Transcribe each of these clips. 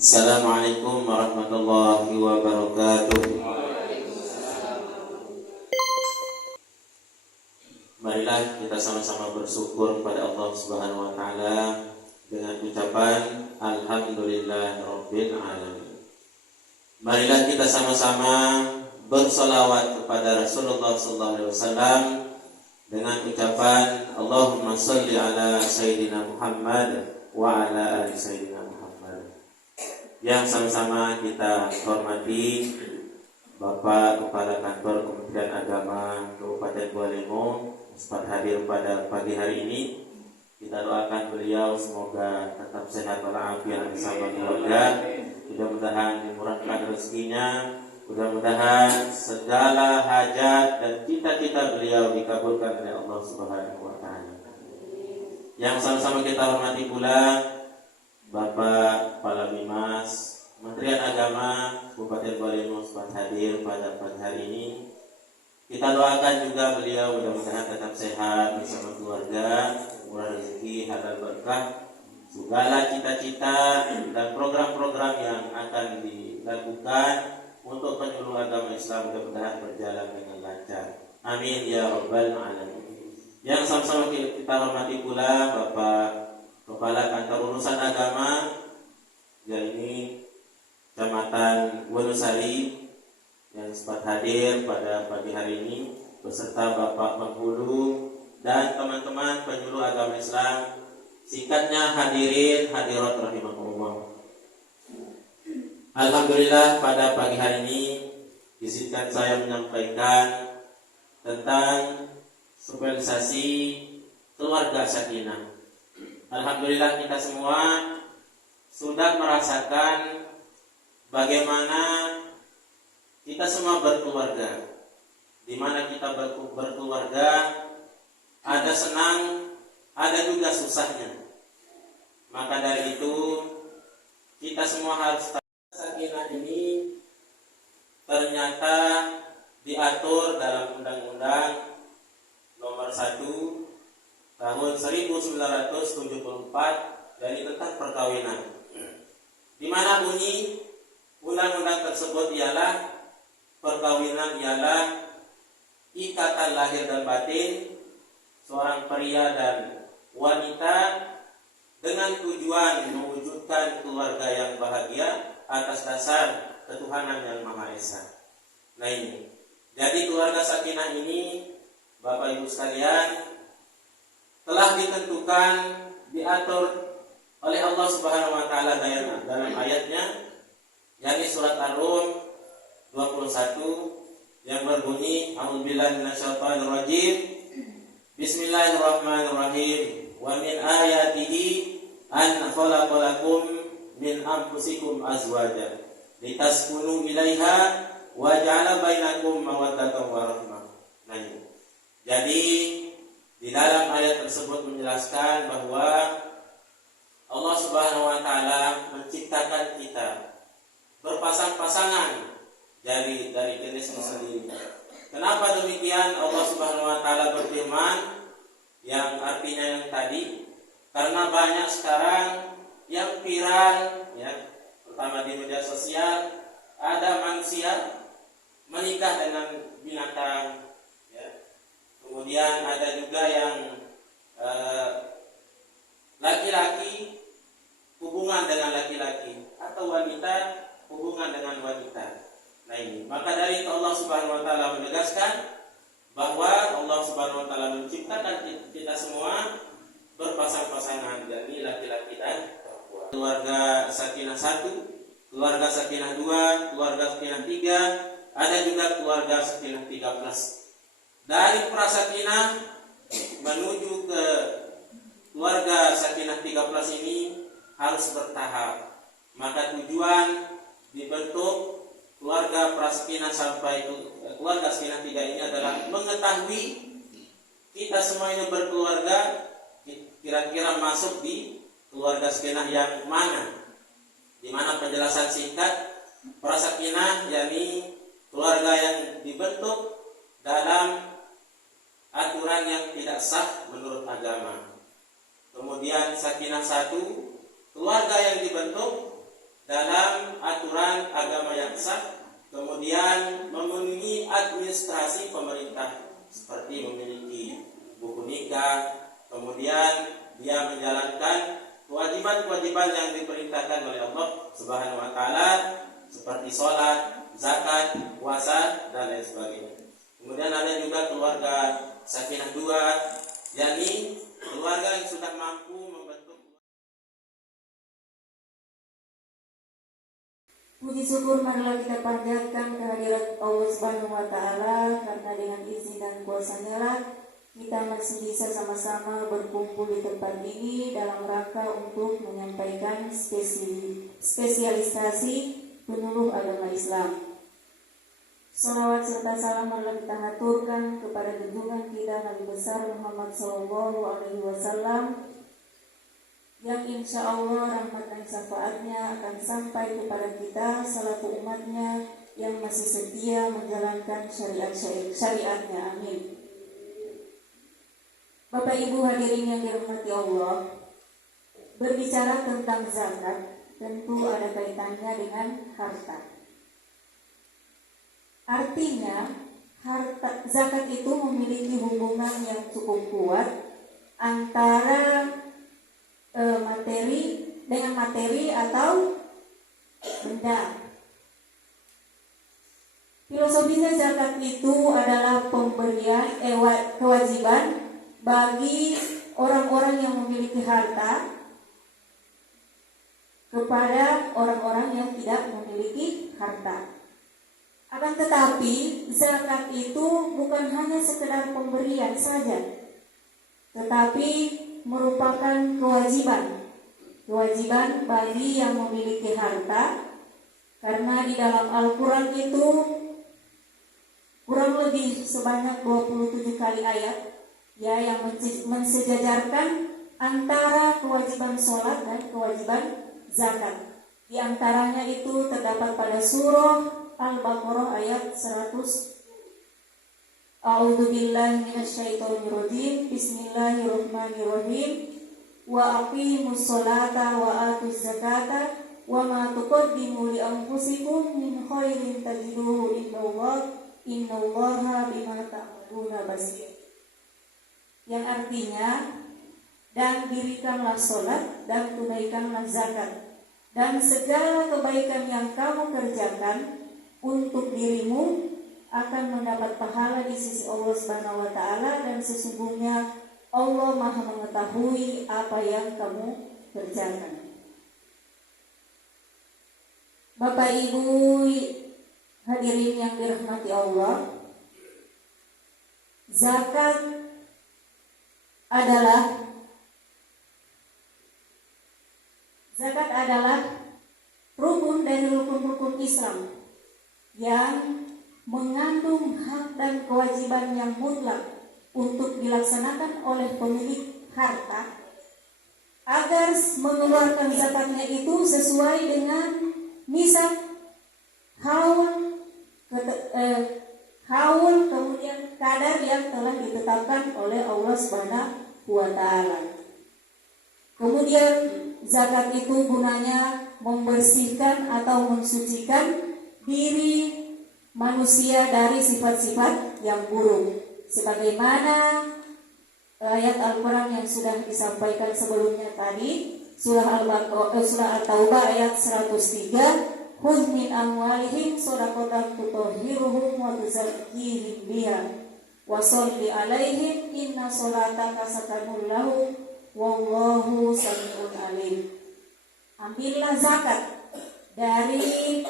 Assalamualaikum warahmatullahi wabarakatuh. Marilah kita sama-sama bersyukur kepada Allah Subhanahu wa taala dengan ucapan alhamdulillahirabbil alamin. Marilah kita sama-sama bersolawat kepada Rasulullah sallallahu alaihi wasallam dengan ucapan Allahumma shalli ala sayyidina Muhammad wa ala ali sayyidina Muhammad. Yang sama-sama kita hormati Bapak Kepala Kantor Kementerian Agama Kabupaten Bualemo sempat hadir pada pagi hari ini. Kita doakan beliau semoga tetap sehat walafiat bersama keluarga. Mudah-mudahan dimurahkan rezekinya, mudah-mudahan segala hajat dan cita-cita beliau dikabulkan oleh Allah Subhanahu wa taala. Yang sama-sama kita hormati pula Bapak Kepala Bimas Kementerian Agama Kabupaten Bualemo sempat hadir pada pagi hari ini. Kita doakan juga beliau mudah-mudahan tetap sehat bersama keluarga, murah rezeki, halal berkah, segala cita-cita dan program-program yang akan dilakukan untuk penyuluh agama Islam mudah-mudahan berjalan dengan lancar. Amin ya rabbal alamin. Yang sama-sama kita hormati pula Bapak Kepala Kantor Urusan Agama yakni Kecamatan Wonosari yang sempat hadir pada pagi hari ini beserta Bapak Penghulu dan teman-teman penyuluh agama Islam. Singkatnya hadirin hadirat rahimakumullah. Alhamdulillah pada pagi hari ini izinkan saya menyampaikan tentang sosialisasi keluarga sakinah. Alhamdulillah kita semua sudah merasakan bagaimana kita semua berkeluarga, di mana kita berkeluarga ada senang, ada juga susahnya. Maka dari itu kita semua harus tahu sakinah ini ternyata diatur dalam Undang-Undang Nomor 1 Tahun 1974 dari tentang perkawinan, di mana bunyi undang-undang tersebut ialah perkawinan ialah ikatan lahir dan batin seorang pria dan wanita dengan tujuan mewujudkan keluarga yang bahagia atas dasar ketuhanan yang Maha Esa. Nah ini, jadi keluarga sakinah ini Bapak Ibu sekalian telah ditentukan, diatur oleh Allah Subhanahu wa taala dalam ayatnya yakni surat Ar-Rum 21 yang berbunyi a'udzubillahi minasyaitonir rajim bismillahirrahmanirrahim wa min ayatihi an khalaqalakum min anfusikum azwaja litaskunu ilaiha wa ja'ala bainakum mawaddatan wa rahmah. Nah, jadi di dalam ayat tersebut menjelaskan bahwa Allah Subhanahu wa taala menciptakan kita berpasang-pasangan dari jenis sendiri. Kenapa demikian? Allah Subhanahu wa taala berfirman yang artinya yang tadi, karena banyak sekarang yang viral ya, pertama di media sosial ada manusia menikah dengan binatang ya. Kemudian ada juga yang laki-laki hubungan dengan laki-laki atau wanita hubungan dengan wanita. Nah ini, maka dari itu Allah Subhanahu wa taala menegaskan bahwa Allah Subhanahu wa taala menciptakan kita semua berpasang-pasangan, yakni laki-laki dan perempuan. Keluarga sakinah 1, keluarga sakinah 2, keluarga sakinah 3, ada juga keluarga sakinah 13. Dari prasakinah menuju ke keluarga sakinah 13 ini harus bertahap. Maka tujuan dibentuk keluarga prasakinah sampai keluarga sakinah 3 ini adalah mengetahui kita semuanya berkeluarga kira-kira masuk di keluarga sakinah yang mana. Di mana penjelasan singkat prasakinah yakni keluarga yang dibentuk dalam aturan yang tidak sah menurut agama. Kemudian sakinah 1 keluarga yang dibentuk dalam aturan agama yang sah, kemudian memenuhi administrasi pemerintah seperti memiliki buku nikah, kemudian dia menjalankan kewajiban-kewajiban yang diperintahkan oleh Allah Subhanahu wa taala seperti sholat, zakat, puasa dan lain sebagainya. Kemudian ada juga keluarga sakinah dua, yakni keluarga yang sudah mampu membentuk. Puji syukur marilah kita panjatkan kehadirat Allah Subhanahu wa taala, karena dengan izin dan kuasa-Nya lah kita masih bisa sama-sama berkumpul di tempat ini dalam rangka untuk menyampaikan spesialisasi penyuluh agama Islam. Salawat serta salam marilah kita haturkan kepada junjungan kita Nabi besar Muhammad Sallallahu Alaihi Wasallam, yang insya Allah rahmat dan syafaatnya akan sampai kepada kita selaku umatnya yang masih setia menjalankan syariatnya. Amin. Bapak Ibu hadirin yang dirahmati Allah, berbicara tentang zakat tentu ada kaitannya dengan harta. Artinya zakat itu memiliki hubungan yang cukup kuat antara materi atau benda. Filosofinya zakat itu adalah pemberian kewajiban bagi orang-orang yang memiliki harta kepada orang-orang yang tidak memiliki harta. Akan tetapi zakat itu bukan hanya sekedar pemberian saja, tetapi merupakan kewajiban bagi yang memiliki harta, karena di dalam Al-Quran itu kurang lebih sebanyak 27 kali ayat yang mensejajarkan antara kewajiban sholat dan kewajiban zakat. Di antaranya itu terdapat pada surah Al-Baqarah ayat 100. A'udzubillahi minasyaitonirrajim. Bismillahirrahmanirrahim. Wa aqimus sholata wa atuz zakata wa ma tuqaddimu li anfusikum min khairin tajiduhu innallaha bima ta'maluna basir. Yang artinya, dan dirikanlah sholat dan tunaikanlah zakat, dan segala kebaikan yang kamu kerjakan untuk dirimu akan mendapat pahala di sisi Allah Subhanahu wa taala, dan sesungguhnya Allah Maha mengetahui apa yang kamu kerjakan. Bapak Ibu hadirin yang dirahmati Allah, zakat adalah rukun dari rukun-rukun Islam yang mengandung hak dan kewajiban yang mutlak untuk dilaksanakan oleh pemilik harta, agar mengeluarkan zakatnya itu sesuai dengan nisab haul, kemudian kadar yang telah ditetapkan oleh Allah Subhanahu wa taala. Kemudian zakat itu gunanya membersihkan atau mensucikan diri manusia dari sifat-sifat yang buruk, sebagaimana ayat Al-Quran yang sudah disampaikan sebelumnya tadi, surah At-Taubah ayat 103, khudz min amwalihim shadaqatan tutahhiruhum wa tuzakkihim biha wa sholli alaihim inna sholataka sakanun lahum wallahu sami'un alim. Ambillah zakat dari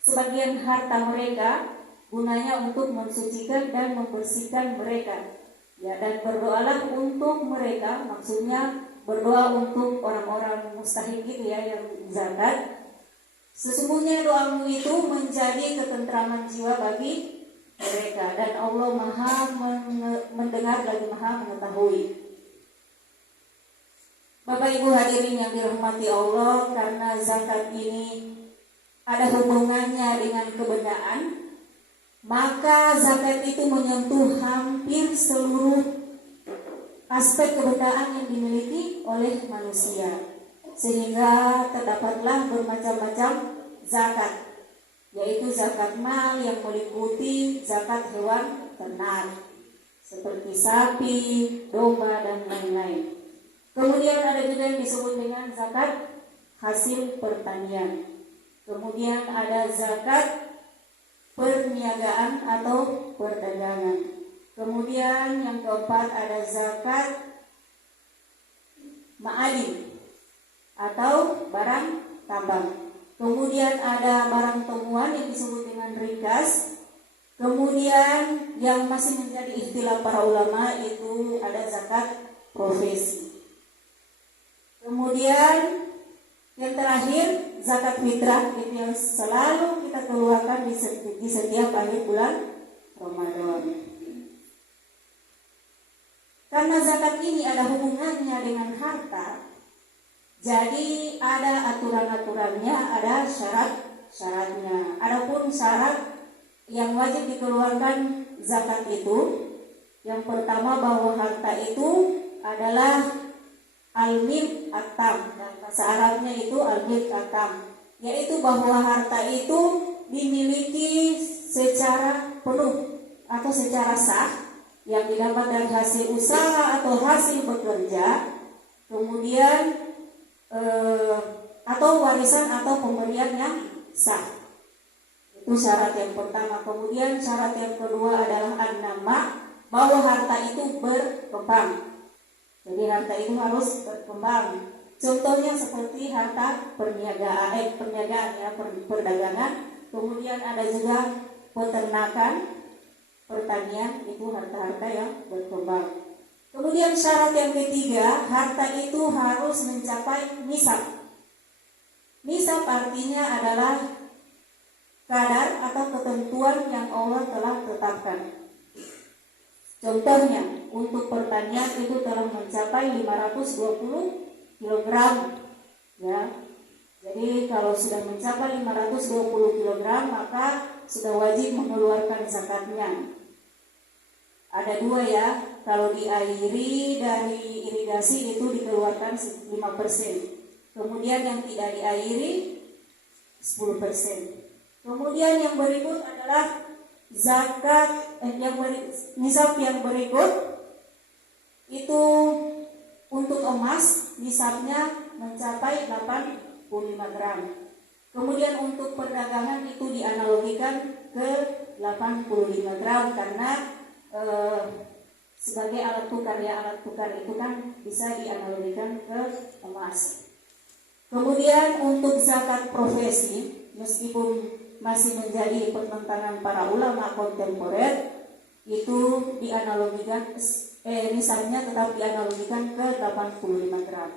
sebagian harta mereka, gunanya untuk mensucikan dan membersihkan mereka. Ya, dan berdoalah untuk mereka, maksudnya berdoa untuk orang-orang mustahik itu ya, yang zakat. Sesungguhnya doamu itu menjadi ketentraman jiwa bagi mereka, dan Allah Maha mendengar lagi Maha mengetahui. Bapak Ibu hadirin yang dirahmati Allah, karena zakat ini ada hubungannya dengan kebendaan, maka zakat itu menyentuh hampir seluruh aspek kebendaan yang dimiliki oleh manusia. sehingga terdapatlah bermacam-macam zakat, yaitu zakat mal yang meliputi zakat hewan ternak seperti sapi, domba, dan lain-lain. Kemudian ada juga yang disebut dengan zakat hasil pertanian. Kemudian ada zakat perniagaan atau perdagangan. Kemudian yang keempat ada zakat ma'adin atau barang tambang. Kemudian ada barang temuan yang disebut dengan rikas. Kemudian yang masih menjadi istilah para ulama itu ada zakat profesi. Kemudian yang terakhir zakat fitrah, itu yang selalu kita keluarkan di setiap akhir bulan Ramadan. Karena zakat ini ada hubungannya dengan harta, jadi ada aturan-aturannya, ada syarat-syaratnya. Adapun syarat yang wajib dikeluarkan zakat itu, yang pertama bahwa harta itu adalah al-milk at-tam, dan bahasa Arabnya itu al-milk at-tam, yaitu bahwa harta itu dimiliki secara penuh atau secara sah, yang didapat dari hasil usaha atau hasil bekerja, kemudian atau warisan atau pemberian yang sah. Itu syarat yang pertama. Kemudian syarat yang kedua adalah an-nama, bahwa harta itu berkembang. Jadi harta itu harus berkembang. Contohnya seperti harta perniagaan ya, perdagangan. Kemudian ada juga peternakan, pertanian, itu harta-harta yang berkembang. Kemudian syarat yang ketiga, harta itu harus mencapai nisab. Nisab artinya adalah kadar atau ketentuan yang Allah telah tetapkan. Contohnya, untuk pertanian itu telah mencapai 520 kg. Ya. Jadi kalau sudah mencapai 520 kg, maka sudah wajib mengeluarkan zakatnya. Ada dua ya, kalau diairi dari irigasi itu dikeluarkan 5%. Kemudian yang tidak diairi 10%. Kemudian yang berikut adalah zakat nisab yang berikut itu untuk emas nisabnya mencapai 85 gram. Kemudian untuk perdagangan itu dianalogikan ke 85 gram karena sebagai alat tukar ya, alat tukar itu kan bisa dianalogikan ke emas. Kemudian untuk zakat profesi, meskipun masih menjadi pertentangan para ulama kontemporer, itu dianalogikan nisabnya tetap dianalogikan ke 85 gram.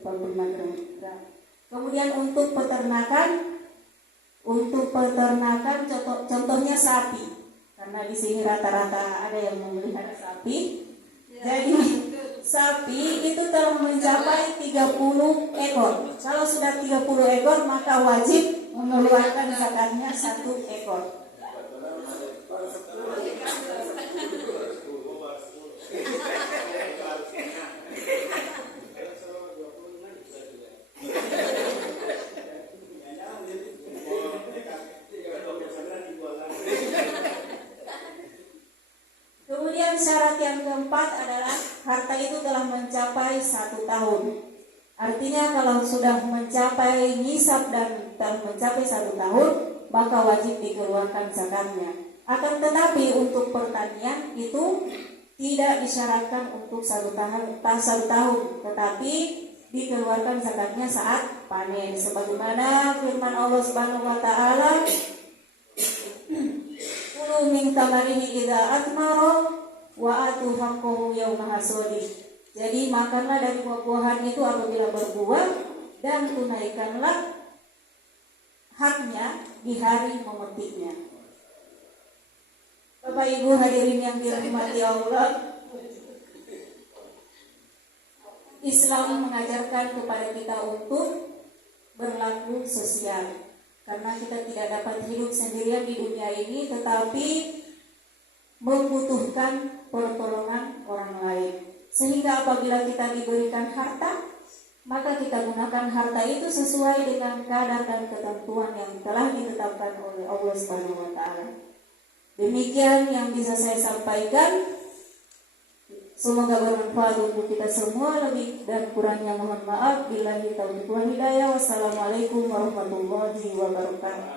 85 gram. Kemudian untuk peternakan contohnya sapi. Karena di sini rata-rata ada yang memelihara sapi. Jadi sapi itu telah mencapai 30 ekor. Kalau sudah 30 ekor maka wajib mengeluarkan zakatnya 1 ekor. Kemudian syarat yang keempat adalah harta itu telah mencapai 1 tahun. Artinya kalau sudah mencapai nisab dan telah mencapai 1 tahun, maka wajib dikeluarkan zakatnya. Akan tetapi untuk pertanian itu tidak disyaratkan untuk 1 tahun, tetapi dikeluarkan zakatnya saat panen. Sebagaimana firman Allah Subhanahu wa taala, "Kulu min tamarihi idza atmara wa atu haqqahu yauma hasadi." Jadi makanlah dari buah-buahan itu apabila berbuah dan tunaikanlah haknya di hari memetiknya. Bapak Ibu hadirin yang dirahmati Allah, Islam mengajarkan kepada kita untuk berlaku sosial. Karena kita tidak dapat hidup sendirian di dunia ini, tetapi membutuhkan pertolongan orang lain. Sehingga apabila kita diberikan harta, maka kita gunakan harta itu sesuai dengan kadar dan ketentuan yang telah ditetapkan oleh Allah Subhanahu wa taala. Demikian yang bisa saya sampaikan. Semoga bermanfaat untuk kita semua. Lebih dan kurangnya mohon maaf. Billahi taufiq wal hidayah. Wassalamualaikum warahmatullahi wabarakatuh.